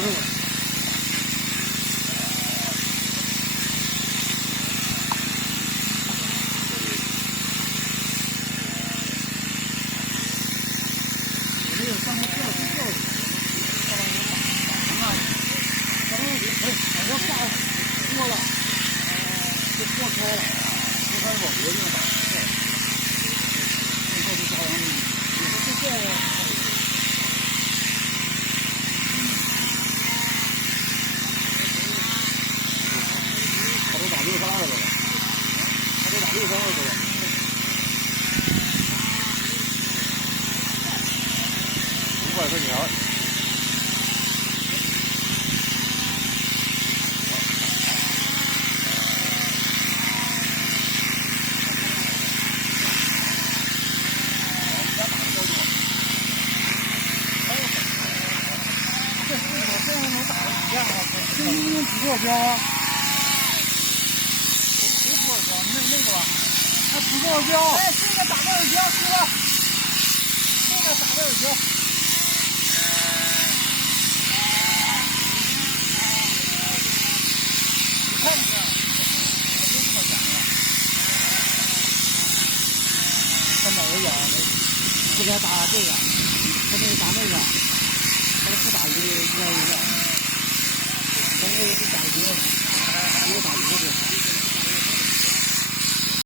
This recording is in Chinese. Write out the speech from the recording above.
不是。要挂过了，就过开了，就开始往别地方打。你说这好像你说这这样，他都打62了，他都打62了。500块钱。这样能打得一样啊？这不用不过标啊？谁不过标？那个吧？那不过标。哎，这个打的有标，是吧？这个打的有标。你看不看？我就这么讲的。他哪个讲？不该打这个，他那个打那个。不打一个，咱这个是打一个，一个打一个。